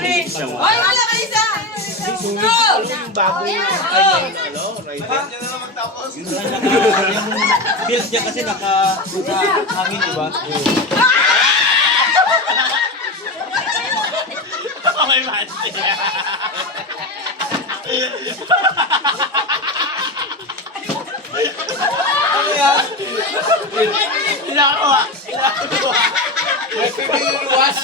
Hoy, wala ka isa! Yung bago yung rider. Yung build niya kasi hangin, di ba? May mati. Ano yan? Inakawa. May piniluwas.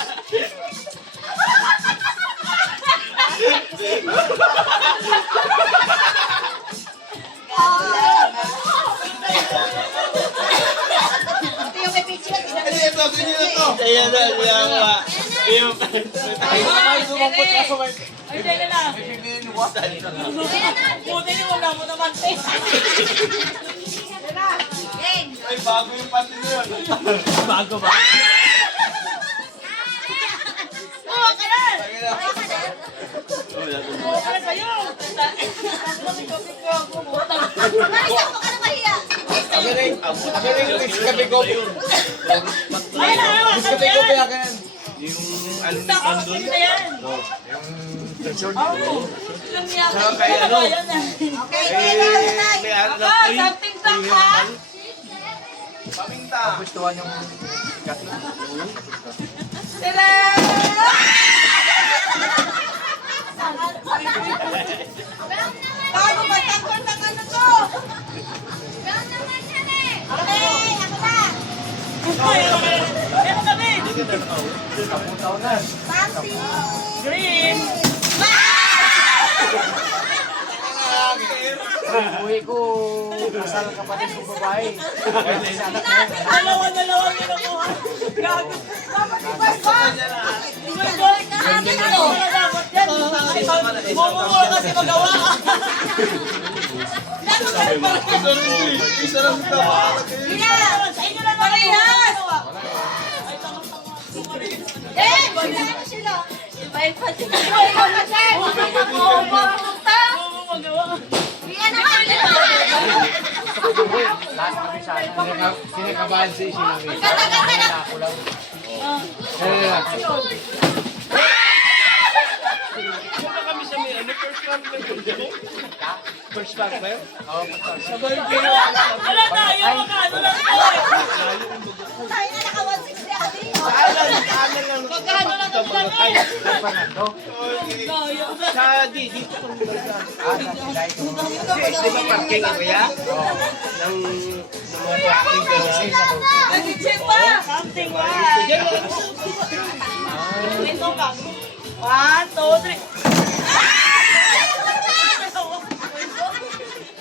Ito yung may picture. Ayan na, inakawa. Ay, sumangkot ka sa may... Ay, teka lang. May piniluwas. Buti niyo, wala mo naman tayo. Ay, bago yung pati na yun. Bago ba? Oo, ka na! Wala doon. Oo, ka na kayo! Marisa, huwag ka na mahiya. Ako rin yung iskabigo. Ay, naawa ka Iskabigo yan! kaya ganyan. Yung ano ni Takot Pandun. na yan! Yung tension. Oo! Yung niya Saka kay ano? Okay, kaya ka tayo. May ano Ako, something back ha! Paminta. Gustuhan yung gatlo. Sila! Bago magtangkol ng ano to. Okay, ako na. Meron kami! Kaputaw na. Fancy. Green! Uwi ko. Kasal ang kapatid kong babae. Dalawa yun ako ha! Gago! Dapat iba-iba. Dapat yan! Mumumura kasi magawa ka! Isa lang ito. Sa inyo lang parehas! Eh, sila ano sila? Iba-iba pa sila! Magawa. Iyan na nga. Lahat kami sana. Kinakabahan si Sinami. Ganda. Ako lang. Kami sa may ano, first round ba yun? Oo, pastor. Sabay kayo. Wala tayo! Ano lang to eh! Tayo na naka 160 ako dito. Kaalan lang. Magkano lang ang lang eh! San Fernando. Sa dito kung baga. Sa Silay. Di ba parking ang kaya? Ng mga parking ka na. Nag-check pa! Something one! Ito ka. 1, 2, 3.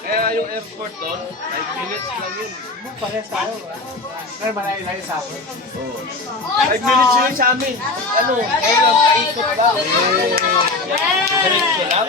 Kaya yung airport doon, 5 minutes lang yun. Parehas tayo. Pero malayo-layo sa akin. 5 minutes yun sa amin. Ano? Kaya lang, paikot ba? Diretso lang.